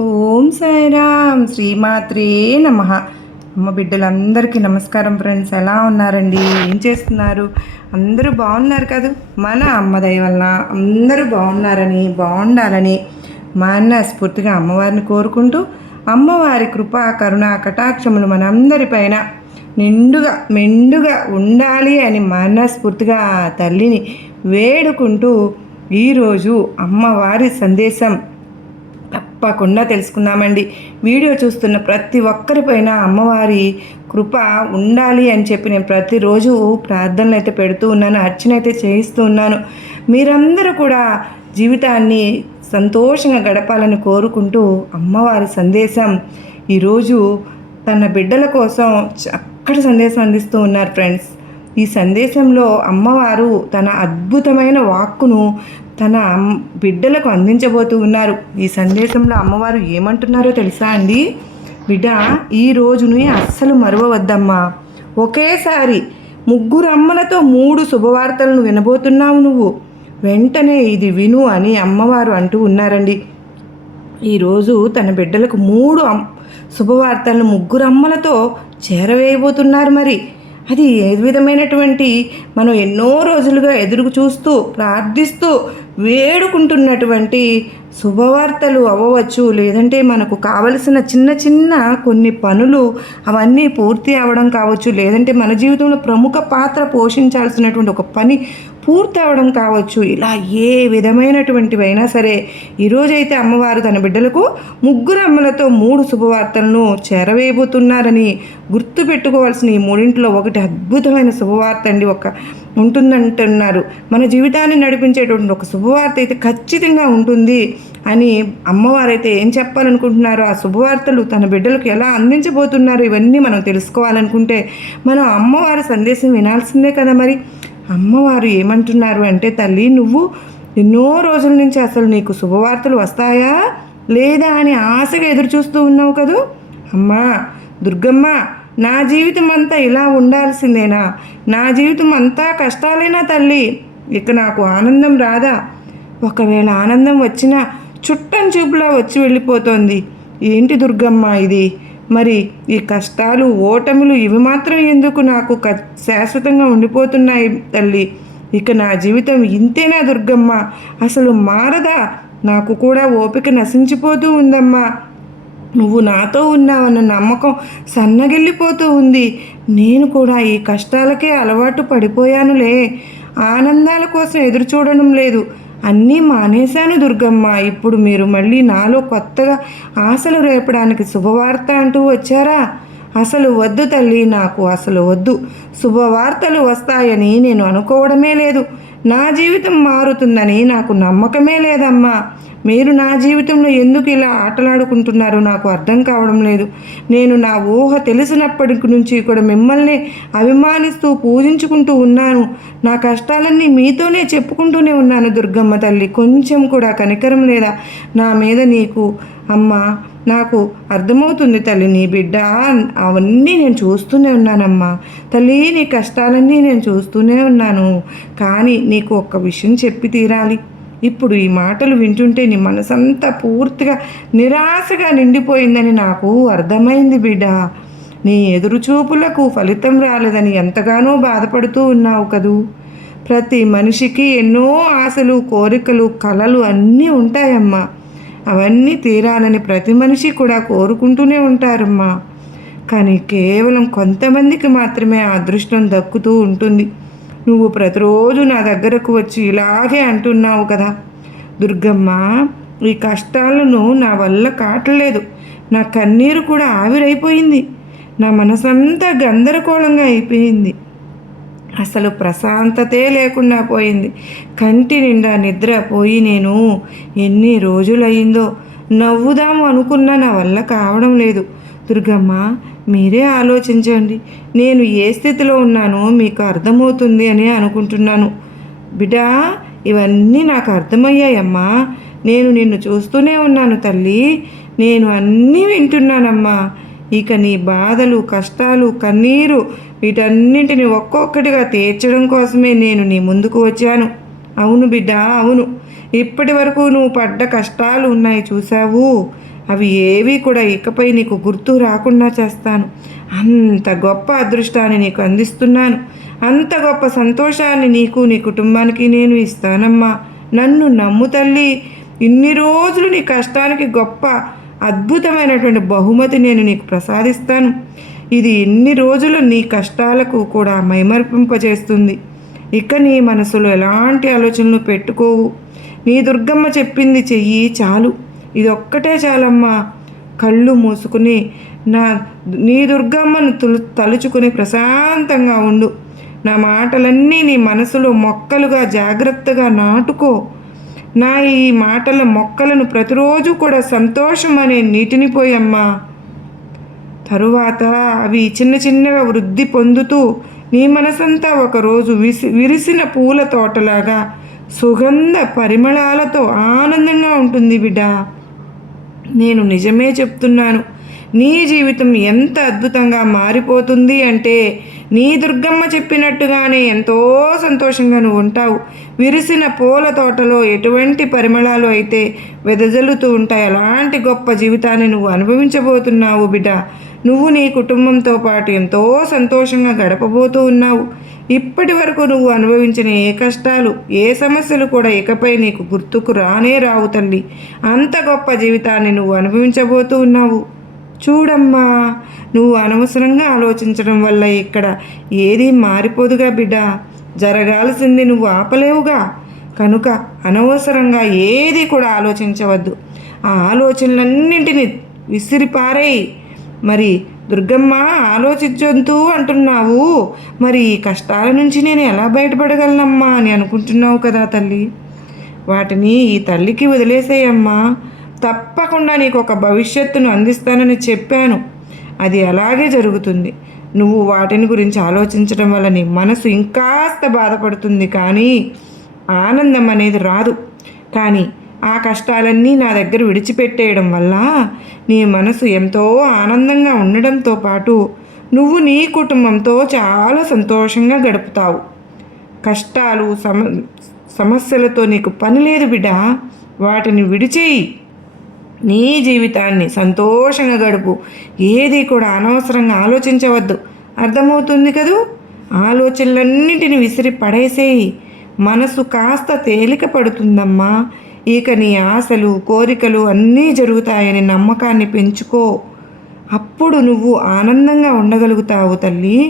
ఓం సాయిరామ్ శ్రీమాత్రే నమః. అమ్మ బిడ్డలందరికీ నమస్కారం ఫ్రెండ్స్. ఎలా ఉన్నారండి? ఏం చేస్తున్నారు? అందరూ బాగున్నారు కదా? మన అమ్మ దయ వలన అందరూ బాగుండాలని మనస్ఫూర్తిగా అమ్మవారిని కోరుకుంటూ, అమ్మవారి కృపా కరుణ కటాక్షములు మనందరిపైన మెండుగా ఉండాలి అని మనస్ఫూర్తిగా తల్లిని వేడుకుంటూ ఈరోజు అమ్మవారి సందేశం తప్పకుండా తెలుసుకుందామండి. వీడియో చూస్తున్న ప్రతి ఒక్కరిపైన అమ్మవారి కృప ఉండాలి అని చెప్పి నేను ప్రతిరోజు ప్రార్థనలు అయితే పెడుతూ ఉన్నాను, అర్చన అయితే చేయిస్తూ ఉన్నాను. మీరందరూ కూడా జీవితాన్ని సంతోషంగా గడపాలని కోరుకుంటూ అమ్మవారి సందేశం ఈరోజు తన బిడ్డల కోసం చక్కటి సందేశం అందిస్తూ ఉన్నారు ఫ్రెండ్స్. ఈ సందేశంలో అమ్మవారు తన అద్భుతమైన వాక్కును తన బిడ్డలకు అందించబోతూ ఉన్నారు. ఈ సందేశంలో అమ్మవారు ఏమంటున్నారో తెలుసా అండి? బిడ్డ, ఈ రోజుని అస్సలు మరువవద్దమ్మా. ఒకేసారి 3 అమ్మలతో 3 శుభవార్తలను వినబోతున్నావు నువ్వు. వెంటనే ఇది విను అని అమ్మవారు అంటూ ఉన్నారండి. ఈరోజు తన బిడ్డలకు 3 శుభవార్తలను 3 అమ్మలతో చేరవేయబోతున్నారు. మరి అది ఏ విధమైనటువంటి మనం ఎన్నో రోజులుగా ఎదురు చూస్తూ ప్రార్థిస్తూ వేడుకుంటున్నటువంటి శుభవార్తలు అవ్వవచ్చు, లేదంటే మనకు కావలసిన చిన్న చిన్న కొన్ని పనులు అవన్నీ పూర్తి అవ్వడం కావచ్చు, లేదంటే మన జీవితంలో ప్రముఖ పాత్ర పోషించాల్సినటువంటి ఒక పని పూర్తి అవ్వడం కావచ్చు. ఇలా ఏ విధమైనటువంటివైనా సరే ఈరోజైతే అమ్మవారు తన బిడ్డలకు 3 అమ్మలతో 3 శుభవార్తలను చేరవేయబోతున్నారని గుర్తుపెట్టుకోవాల్సిన ఈ 3 ఒకటి అద్భుతమైన శుభవార్త అండి ఉంటుందంటున్నారు. మన జీవితాన్ని నడిపించేటువంటి ఒక శుభవార్త అయితే ఖచ్చితంగా ఉంటుంది అని అమ్మవారైతే ఏం చెప్పాలనుకుంటున్నారో, ఆ శుభవార్తలు తన బిడ్డలకు ఎలా అందించబోతున్నారు, ఇవన్నీ మనం తెలుసుకోవాలనుకుంటే మనం అమ్మవారి సందేశం వినాల్సిందే కదా. మరి అమ్మవారు ఏమంటున్నారు అంటే, తల్లి నువ్వు ఎన్నో రోజుల నుంచి అసలు నీకు శుభవార్తలు వస్తాయా లేదా అని ఆశగా ఎదురు చూస్తూ ఉన్నావు కదూ. అమ్మా దుర్గమ్మ, నా జీవితం అంతా ఇలా ఉండాల్సిందేనా? నా జీవితం అంతా కష్టాలేనా తల్లి? ఇక నాకు ఆనందం రాదా? ఒకవేళ ఆనందం వచ్చినా చుట్టం చూపులా వచ్చి వెళ్ళిపోతోంది. ఏంటి దుర్గమ్మ ఇది? మరి ఈ కష్టాలు ఓటములు ఇవి మాత్రం ఎందుకు నాకు శాశ్వతంగా ఉండిపోతున్నాయి తల్లి? ఇక నా జీవితం ఇంతేనా దుర్గమ్మ? అసలు మారదా? నాకు కూడా ఓపిక నశించిపోతూ ఉందమ్మా. నువ్వు నాతో ఉన్నావన్న నమ్మకం సన్నగిల్లిపోతూ ఉంది. నేను కూడా ఈ కష్టాలకే అలవాటు పడిపోయానులే. ఆనందాల కోసం ఎదురు చూడడం లేదు, అన్నీ మానేశాను దుర్గమ్మ. ఇప్పుడు మీరు మళ్ళీ నాలో కొత్తగా ఆశలు రేపడానికి శుభవార్త అంటూ వచ్చారా? అసలు వద్దు తల్లి, నాకు అసలు వద్దు. శుభవార్తలు వస్తాయని నేను అనుకోవడమే లేదు. నా జీవితం మారుతుందని నాకు నమ్మకమే లేదమ్మా. మీరు నా జీవితంలో ఎందుకు ఇలా ఆటలాడుకుంటున్నారో నాకు అర్థం కావడం లేదు. నేను నా ఊహ తెలిసినప్పటి నుంచి కూడా మిమ్మల్ని అభిమానిస్తూ పూజించుకుంటూ ఉన్నాను. నా కష్టాలన్నీ మీతోనే చెప్పుకుంటూనే ఉన్నాను దుర్గమ్మ తల్లి. కొంచెం కూడా కనికరం లేదా నా మీద నీకు? అమ్మా నాకు అర్థమవుతుంది తల్లి, నీ బిడ్డ అవన్నీ నేను చూస్తూనే ఉన్నానమ్మా. తల్లి నీ కష్టాలన్నీ నేను చూస్తూనే ఉన్నాను. కానీ నీకు ఒక్క విషయం చెప్పి తీరాలి. ఇప్పుడు ఈ మాటలు వింటుంటే నీ మనసంతా పూర్తిగా నిరాశగా నిండిపోయిందని నాకు అర్థమైంది బిడ్డ. నీ ఎదురుచూపులకు ఫలితం రాలేదని ఎంతగానో బాధపడుతూ ఉన్నావు కదూ. ప్రతి మనిషికి ఎన్నో ఆశలు, కోరికలు, కలలు అన్నీ ఉంటాయమ్మా. అవన్నీ తీరాలని ప్రతి మనిషి కూడా కోరుకుంటూనే ఉంటారమ్మా. కానీ కేవలం కొంతమందికి మాత్రమే ఆ అదృష్టం దక్కుతూ ఉంటుంది. నువ్వు ప్రతిరోజు నా దగ్గరకు వచ్చి ఇలాగే అంటున్నావు కదా, దుర్గమ్మ ఈ కష్టాలను నా వల్ల కావట్లేదు. నా కన్నీరు కూడా ఆవిరైపోయింది. నా మనసంతా గందరగోళంగా అయిపోయింది. అసలు ప్రశాంతతే లేకుండా పోయింది. కంటి నిండా నిద్ర పోయి నేను ఎన్ని రోజులయ్యిందో. నవ్వుదాము అనుకున్నా నా వల్ల కావడం లేదు. దుర్గమ్మ మీరే ఆలోచించండి. నేను ఏ స్థితిలో ఉన్నానో మీకు అర్థమవుతుంది అని అనుకుంటున్నాను. బిడ్డా ఇవన్నీ నాకు అర్థమయ్యాయమ్మా. నేను నిన్ను చూస్తూనే ఉన్నాను తల్లి. నేను అన్నీ వింటున్నానమ్మా. ఇక నీ బాధలు, కష్టాలు, కన్నీరు వీటన్నింటిని ఒక్కొక్కటిగా తీర్చడం కోసమే నేను నీ ముందుకు వచ్చాను. అవును బిడ్డ, అవును. ఇప్పటి వరకు నువ్వు పడ్డ కష్టాలు ఉన్నాయి చూసావు, అవి ఏవి కూడా ఇకపై నీకు గుర్తు రాకుండా చేస్తాను. అంత గొప్ప అదృష్టాన్ని నీకు అందిస్తున్నాను. అంత గొప్ప సంతోషాన్ని నీకు, నీ కుటుంబానికి నేను ఇస్తానమ్మా. నన్ను నమ్ము తల్లి. ఇన్ని రోజులు నీ కష్టానికి గొప్ప అద్భుతమైనటువంటి బహుమతి నేను నీకు ప్రసాదిస్తాను. ఇది ఇన్ని రోజులు నీ కష్టాలకు కూడా మైమర్పింపచేస్తుంది. ఇక నీ మనసులో ఎలాంటి ఆలోచనలు పెట్టుకోవు. నీ దుర్గమ్మ చెప్పింది చెయ్యి చాలు. ఇది ఒక్కటే చాలమ్మా. కళ్ళు మూసుకుని నీ దుర్గమ్మను తలుచుకుని ప్రశాంతంగా ఉండు. నా మాటలన్నీ నీ మనసులో మొక్కలుగా జాగ్రత్తగా నాటుకో. నా ఈ మాటల మొక్కలను ప్రతిరోజు కూడా సంతోషం అనే నీటిని పోయమ్మా. తరువాత అవి చిన్న చిన్నగా వృద్ధి పొందుతూ నీ మనసంతా ఒకరోజు విరిసిన పూల తోటలాగా సుగంధ పరిమళాలతో ఆనందంగా ఉంటుంది బిడ్డ. నేను నిజమే చెప్తున్నాను. నీ జీవితం ఎంత అద్భుతంగా మారిపోతుంది అంటే నీ దుర్గమ్మ చెప్పినట్టుగానే ఎంతో సంతోషంగా నువ్వు ఉంటావు. విరిసిన పూల తోటలో ఎటువంటి పరిమళాలు అయితే వెదజల్లుతూ ఉంటాయి, అలాంటి గొప్ప జీవితాన్ని నువ్వు అనుభవించబోతున్నావు బిడ్డ. నువ్వు నీ కుటుంబంతో పాటు ఎంతో సంతోషంగా గడపబోతూ ఉన్నావు. ఇప్పటి వరకు నువ్వు అనుభవించిన ఏ కష్టాలు, ఏ సమస్యలు కూడా ఇకపై నీకు గుర్తుకు రానే రావు తల్లి. అంత గొప్ప జీవితాన్ని నువ్వు అనుభవించబోతూ ఉన్నావు. చూడమ్మా, నువ్వు అనవసరంగా ఆలోచించడం వల్ల ఇక్కడ ఏదీ మారిపోదుగా బిడ్డ. జరగాల్సింది నువ్వు ఆపలేవుగా. కనుక అనవసరంగా ఏది కూడా ఆలోచించవద్దు. ఆ ఆలోచనలన్నింటినీ విసిరిపారేయి. మరి దుర్గమ్మ ఆలోచించొద్దు అంటున్నావు, మరి ఈ కష్టాల నుంచి నేను ఎలా బయటపడగలనమ్మా అని అనుకుంటున్నావు కదా తల్లి. వాటిని ఈ తల్లికి వదిలేసేయమ్మా. తప్పకుండా నీకు ఒక భవిష్యత్తును అందిస్తానని చెప్పాను. అది అలాగే జరుగుతుంది. నువ్వు వాటిని గురించి ఆలోచించడం వల్ల నీ మనసు ఇంకాస్త బాధపడుతుంది, కానీ ఆనందం అనేది రాదు. కానీ ఆ కష్టాలన్నీ నా దగ్గర విడిచిపెట్టేయడం వల్ల నీ మనసు ఎంతో ఆనందంగా ఉండడంతో పాటు నువ్వు నీ కుటుంబంతో చాలా సంతోషంగా గడుపుతావు. కష్టాలు సమస్యలతో నీకు పని లేదు బిడ్డ. వాటిని విడిచేయి. నీ జీవితాన్ని సంతోషంగా గడుపు. ఏది కూడా అనవసరంగా ఆలోచించవద్దు. అర్థమవుతుంది కదూ? ఆలోచనలన్నింటినీ విసిరి పడేసేయి. మనసు కాస్త తేలిక పడుతుందమ్మా. ఇక నీ ఆశలు, కోరికలు అన్నీ జరుగుతాయని నమ్మకాన్ని పెంచుకో. అప్పుడు నువ్వు ఆనందంగా ఉండగలుగుతావు తల్లి.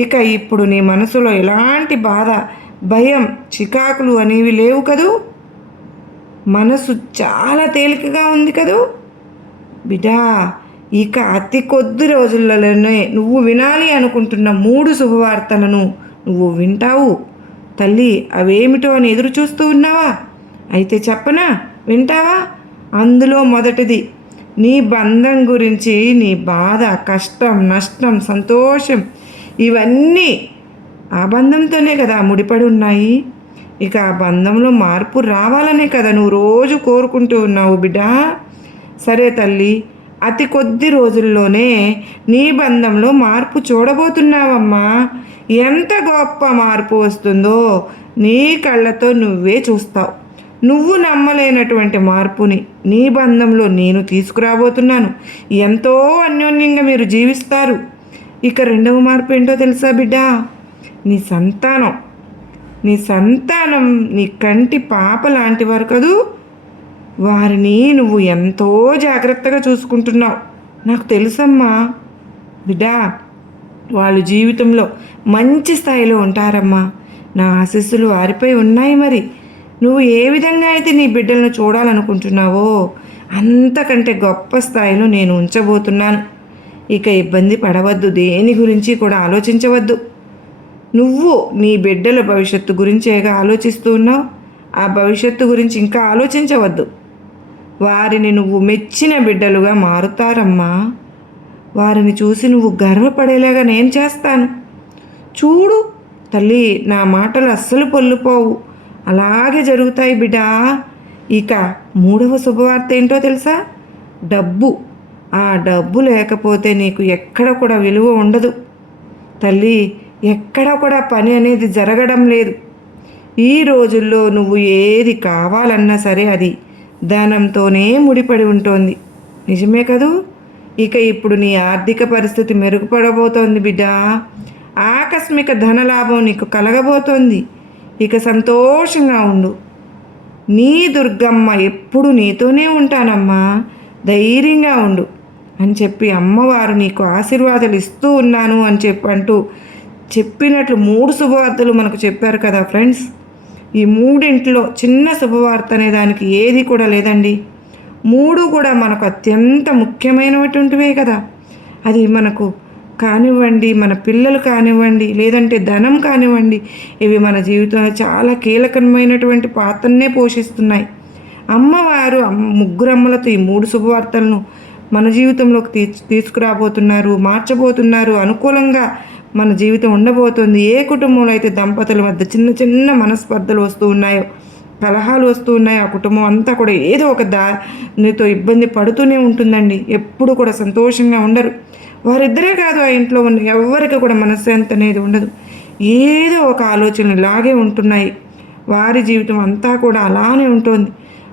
ఇక ఇప్పుడు నీ మనసులో ఎలాంటి బాధ, భయం, చికాకులు అనేవి లేవు కదూ? మనసు చాలా తేలికగా ఉంది కదూ బిడ్డా. ఇక అతి కొద్ది రోజులలోనే నువ్వు వినాలి అనుకుంటున్న 3 శుభవార్తలను నువ్వు వింటావు తల్లి. అవేమిటో అని ఎదురు చూస్తూ ఉన్నావా? అయితే చెప్పనా, వింటావా? అందులో మొదటిది నీ బంధం గురించి. నీ బాధ, కష్టం, నష్టం, సంతోషం ఇవన్నీ ఆ బంధంతోనే కదా ముడిపడి ఉన్నాయి. ఇక ఆ బంధంలో మార్పు రావాలనే కదా నువ్వు రోజు కోరుకుంటూ ఉన్నావు బిడ్డ. సరే తల్లి, అతి కొద్ది రోజుల్లోనే నీ బంధంలో మార్పు చూడబోతున్నావమ్మా. ఎంత గొప్ప మార్పు వస్తుందో నీ కళ్ళతో నువ్వే చూస్తావు. నువ్వు నమ్మలేనటువంటి మార్పుని నీ బంధంలో నేను తీసుకురాబోతున్నాను. ఎంతో అన్యోన్యంగా మీరు జీవిస్తారు. ఇక రెండవ మార్పు ఏంటో తెలుసా బిడ్డ? నీ సంతానం. నీ కంటి పాప లాంటివారు కదూ. వారిని నువ్వు ఎంతో జాగ్రత్తగా చూసుకుంటున్నావు. నాకు తెలుసమ్మా బిడ్డా. వాళ్ళు జీవితంలో మంచి స్థాయిలో ఉంటారమ్మా. నా ఆశీస్సులు వారిపై ఉన్నాయి. మరి నువ్వు ఏ విధంగా అయితే నీ బిడ్డలను చూడాలనుకుంటున్నావో అంతకంటే గొప్ప స్థాయిలో నేను ఉంచబోతున్నాను. ఇక ఇబ్బంది పడవద్దు. దేని గురించి కూడా ఆలోచించవద్దు. నువ్వు నీ బిడ్డల భవిష్యత్తు గురించేగా ఆలోచిస్తూ ఉన్నావు. ఆ భవిష్యత్తు గురించి ఇంకా ఆలోచించవద్దు. వారిని నువ్వు మెచ్చిన బిడ్డలుగా మారుతారమ్మా. వారిని చూసి నువ్వు గర్వపడేలాగా నేను చేస్తాను. చూడు తల్లి, నా మాటలు అస్సలు పొల్లుపోవు. అలాగే జరుగుతాయి బిడ్డా. ఇక 3వ శుభవార్త ఏంటో తెలుసా? డబ్బు. ఆ డబ్బు లేకపోతే నీకు ఎక్కడ కూడా విలువ ఉండదు తల్లి. ఎక్కడ కూడా పని అనేది జరగడం లేదు. ఈ రోజుల్లో నువ్వు ఏది కావాలన్నా సరే అది ధనంతోనే ముడిపడి ఉంటుంది. నిజమే కదూ. ఇక ఇప్పుడు నీ ఆర్థిక పరిస్థితి మెరుగుపడబోతోంది బిడ్డ. ఆకస్మిక ధనలాభం నీకు కలగబోతోంది. ఇక సంతోషంగా ఉండు. నీ దుర్గమ్మ ఎప్పుడు నీతోనే ఉంటానమ్మా, ధైర్యంగా ఉండు అని చెప్పి అమ్మవారు నీకు ఆశీర్వాదాలు ఇస్తూ ఉన్నాను అని అంటూ చెప్పినట్లు 3 శుభవార్తలు మనకు చెప్పారు కదా ఫ్రెండ్స్. ఈ 3 చిన్న శుభవార్త అనే దానికి ఏది కూడా లేదండి. 3 కూడా మనకు అత్యంత ముఖ్యమైనటువంటివే కదా. అది మనకు కానివ్వండి, మన పిల్లలు కానివ్వండి, లేదంటే ధనం కానివ్వండి, ఇవి మన జీవితంలో చాలా కీలకమైనటువంటి పాత్రనే పోషిస్తున్నాయి. అమ్మవారు 3 అమ్మలతో ఈ 3 శుభవార్తలను మన జీవితంలోకి తీసుకురాబోతున్నారు, మార్చబోతున్నారు. అనుకూలంగా మన జీవితం ఉండబోతుంది. ఏ కుటుంబంలో అయితే దంపతుల మధ్య చిన్న చిన్న మనస్పర్ధలు వస్తూ ఉన్నాయో, కలహాలు వస్తూ ఉన్నాయో, ఆ కుటుంబం అంతా కూడా ఏదో ఒక దానితో ఇబ్బంది పడుతూనే ఉంటుందండి. ఎప్పుడు కూడా సంతోషంగా ఉండరు. వారిద్దరే కాదు, ఆ ఇంట్లో ఉన్న ఎవరికి కూడా మనశ్శాంతి అనేది ఉండదు. ఏదో ఒక ఆలోచనలు ఇలాగే ఉంటున్నాయి. వారి జీవితం అంతా కూడా అలానే ఉంటుంది.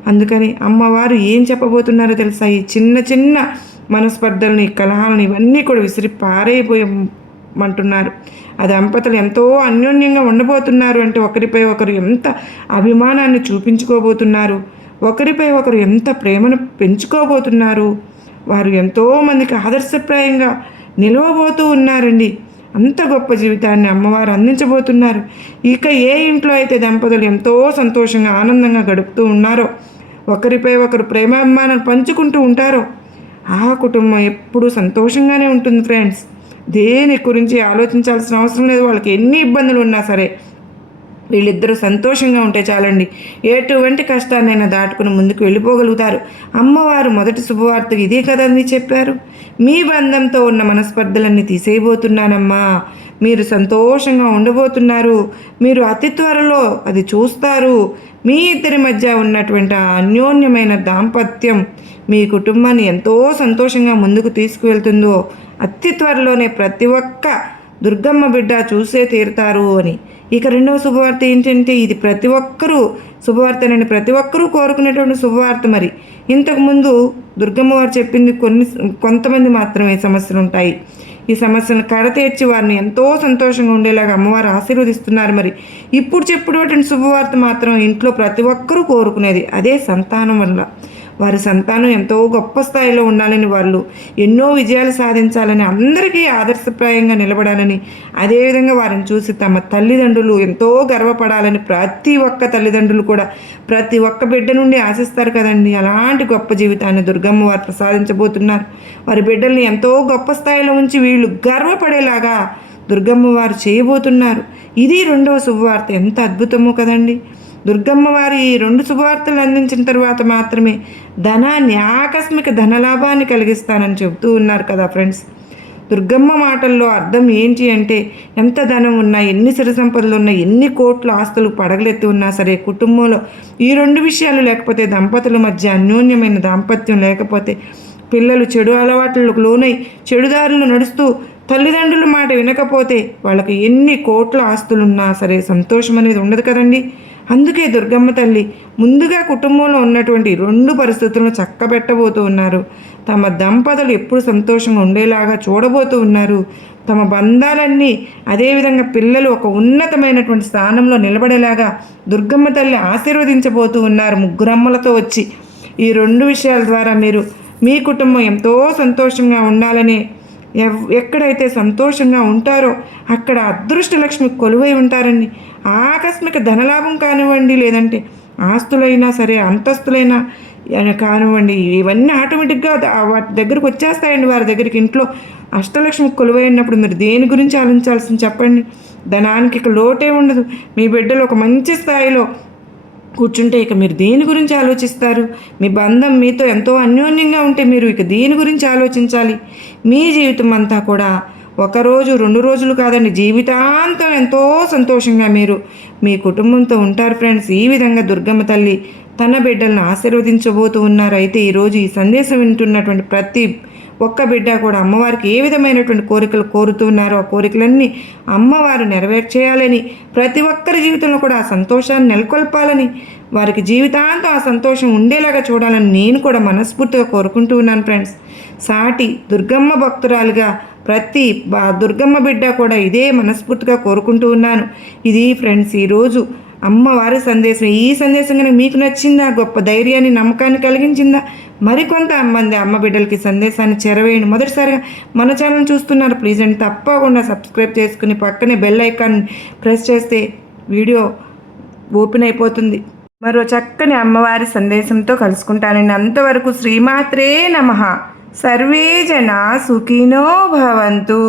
అందుకని అమ్మవారు ఏం చెప్పబోతున్నారో తెలుసా? ఈ చిన్న చిన్న మనస్పర్ధల్ని, కలహాలని ఇవన్నీ కూడా విసిరి పారైపోయమంటున్నారు. ఆ దంపతులు ఎంతో అన్యోన్యంగా ఉండబోతున్నారు. అంటే ఒకరిపై ఒకరు ఎంత అభిమానాన్ని చూపించుకోబోతున్నారు, ఒకరిపై ఒకరు ఎంత ప్రేమను పెంచుకోబోతున్నారు. వారు ఎంతోమందికి ఆదర్శప్రాయంగా నిలవబోతూ ఉన్నారండి. అంత గొప్ప జీవితాన్ని అమ్మవారు అందించబోతున్నారు. ఇక ఏ ఇంట్లో అయితే దంపతులు ఎంతో సంతోషంగా ఆనందంగా గడుపుతూ ఉన్నారో, ఒకరిపై ఒకరు ప్రేమాభిమానాలు పంచుకుంటూ ఉంటారో, ఆ కుటుంబం ఎప్పుడూ సంతోషంగానే ఉంటుంది ఫ్రెండ్స్. దేని గురించి ఆలోచించాల్సిన అవసరం లేదు. వాళ్ళకి ఎన్ని ఇబ్బందులు ఉన్నా సరే వీళ్ళిద్దరూ సంతోషంగా ఉంటే చాలండి, ఎటువంటి కష్టాన్నైనా దాటుకుని ముందుకు వెళ్ళిపోగలుగుతారు. అమ్మవారు మొదటి శుభవార్త ఇదే కదండి చెప్పారు. మీ బంధంతో ఉన్న మనస్పర్ధలన్నీ తీసేయబోతున్నానమ్మా, మీరు సంతోషంగా ఉండబోతున్నారు, మీరు అతి త్వరలో అది చూస్తారు. మీ ఇద్దరి మధ్య ఉన్నటువంటి అన్యోన్యమైన దాంపత్యం మీ కుటుంబాన్ని ఎంతో సంతోషంగా ముందుకు తీసుకువెళ్తుందో అతి త్వరలోనే ప్రతి ఒక్క దుర్గమ్మ బిడ్డ చూసే తీరుతారు అని. ఇక రెండవ శుభవార్త ఏంటంటే, ఇది ప్రతి ఒక్కరూ శుభవార్తనండి, ప్రతి ఒక్కరూ కోరుకునేటువంటి శుభవార్త. మరి ఇంతకుముందు దుర్గమ్మ వారు చెప్పింది కొంతమంది మాత్రమే సమస్యలు ఉంటాయి. ఈ సమస్యలను కడతీర్చి వారిని ఎంతో సంతోషంగా ఉండేలాగా అమ్మవారు ఆశీర్వదిస్తున్నారు. మరి ఇప్పుడు చెప్పుడటువంటి శుభవార్త మాత్రం ఇంట్లో ప్రతి ఒక్కరూ కోరుకునేది, అదే సంతానం వల్ల. వారి సంతానం ఎంతో గొప్ప స్థాయిలో ఉండాలని, వాళ్ళు ఎన్నో విజయాలు సాధించాలని, అందరికీ ఆదర్శప్రాయంగా నిలబడాలని, అదేవిధంగా వారిని చూసి తమ తల్లిదండ్రులు ఎంతో గర్వపడాలని ప్రతి ఒక్క తల్లిదండ్రులు కూడా ప్రతి ఒక్క బిడ్డ నుండి ఆశిస్తారు కదండి. అలాంటి గొప్ప జీవితాన్ని దుర్గమ్మ వారు ప్రసాదించబోతున్నారు. వారి బిడ్డల్ని ఎంతో గొప్ప స్థాయిలో ఉంచి వీళ్ళు గర్వపడేలాగా దుర్గమ్మ వారు చేయబోతున్నారు. ఇది రెండవ శుభవార్త. ఎంత అద్భుతమో కదండి. దుర్గమ్మ వారు ఈ 2 శుభవార్తలు అందించిన తర్వాత మాత్రమే ధనాన్ని, ఆకస్మిక ధనలాభాన్ని కలిగిస్తానని చెబుతూ ఉన్నారు కదా ఫ్రెండ్స్. దుర్గమ్మ మాటల్లో అర్థం ఏంటి అంటే, ఎంత ధనం ఉన్నా, ఎన్ని సిరి సంపదలు ఉన్నా, ఎన్ని కోట్ల ఆస్తులు పడగలెత్తి ఉన్నా సరే, కుటుంబంలో ఈ 2 విషయాలు లేకపోతే, దంపతుల మధ్య అన్యోన్యమైన దాంపత్యం లేకపోతే, పిల్లలు చెడు అలవాట్లకు లోనై చెడుదారులు నడుస్తూ తల్లిదండ్రుల మాట వినకపోతే, వాళ్ళకి ఎన్ని కోట్ల ఆస్తులున్నా సరే సంతోషం అనేది ఉండదు కదండి. అందుకే దుర్గమ్మ తల్లి ముందుగా కుటుంబంలో ఉన్నటువంటి 2 పరిస్థితులను చక్కబెట్టబోతూ ఉన్నారు. తమ దంపతులు ఎప్పుడు సంతోషంగా ఉండేలాగా చూడబోతూ ఉన్నారు. తమ బంధాలన్నీ, అదేవిధంగా పిల్లలు ఒక ఉన్నతమైనటువంటి స్థానంలో నిలబడేలాగా దుర్గమ్మ తల్లి ఆశీర్వదించబోతూ ఉన్నారు 3 అమ్మలతో వచ్చి. ఈ 2 విషయాల ద్వారా మీరు మీ కుటుంబం ఎంతో సంతోషంగా ఉండాలని, ఎక్కడైతే సంతోషంగా ఉంటారో అక్కడ అదృష్టలక్ష్మి కొలువై ఉంటారండి. ఆకస్మిక ధనలాభం కానివ్వండి, లేదంటే ఆస్తులైనా సరే, అంతస్తులైనా కానివ్వండి, ఇవన్నీ ఆటోమేటిక్గా వాటి దగ్గరకు వచ్చేస్తాయండి. వారి దగ్గరికి ఇంట్లో అష్టలక్ష్మి కొలువై ఉన్నప్పుడు మీరు దేని గురించి ఆలోచించాల్సింది చెప్పండి. ధనానికి ఇక లోటే ఉండదు. మీ బిడ్డలు ఒక మంచి స్థాయిలో కూర్చుంటే ఇక మీరు దేని గురించి ఆలోచిస్తారు? మీ బంధం మీతో ఎంతో అన్యోన్యంగా ఉంటే మీరు ఇక దేని గురించి ఆలోచించాలి? మీ జీవితం అంతా కూడా 1 రోజు 2 రోజులు కాదండి, జీవితాంతం ఎంతో సంతోషంగా మీరు మీ కుటుంబంతో ఉంటారు ఫ్రెండ్స్. ఈ విధంగా దుర్గమ్మ తల్లి తన బిడ్డలను ఆశీర్వదించబోతూ ఉన్నారు. అయితే ఈరోజు ఈ సందేశం వింటున్నటువంటి ప్రతి ఒక్క బిడ్డ కూడా అమ్మవారికి ఏ విధమైనటువంటి కోరికలు కోరుతున్నారో ఆ కోరికలన్నీ అమ్మవారు నెరవేర్చేయాలని, ప్రతి ఒక్కరి జీవితంలో కూడా ఆ సంతోషాన్ని నెలకొల్పాలని, వారికి జీవితాంతం ఆ సంతోషం ఉండేలాగా చూడాలని నేను కూడా మనస్ఫూర్తిగా కోరుకుంటూ ఉన్నాను ఫ్రెండ్స్. సాటి దుర్గమ్మ భక్తురాలుగా ప్రతి దుర్గమ్మ బిడ్డ కూడా ఇదే మనస్ఫూర్తిగా కోరుకుంటూ ఉన్నాను. ఇది ఫ్రెండ్స్ ఈరోజు అమ్మవారి సందేశం. ఈ సందేశం కనుక మీకు నచ్చిందా, గొప్ప ధైర్యాన్ని నమ్మకాన్ని కలిగించిందా, మరికొంత మంది అమ్మ బిడ్డలకి సందేశాన్ని చేరవేయండి. మొదటిసారిగా మన ఛానల్ చూస్తున్నారు ప్లీజ్ అండి తప్పకుండా సబ్స్క్రైబ్ చేసుకుని పక్కనే బెల్ ఐకాన్ ప్రెస్ చేస్తే వీడియో ఓపెన్ అయిపోతుంది. మరో చక్కని అమ్మవారి సందేశంతో కలుసుకుంటానండి. అంతవరకు శ్రీమాత్రే నమః. సర్వే జనా సుఖినో భవంతు.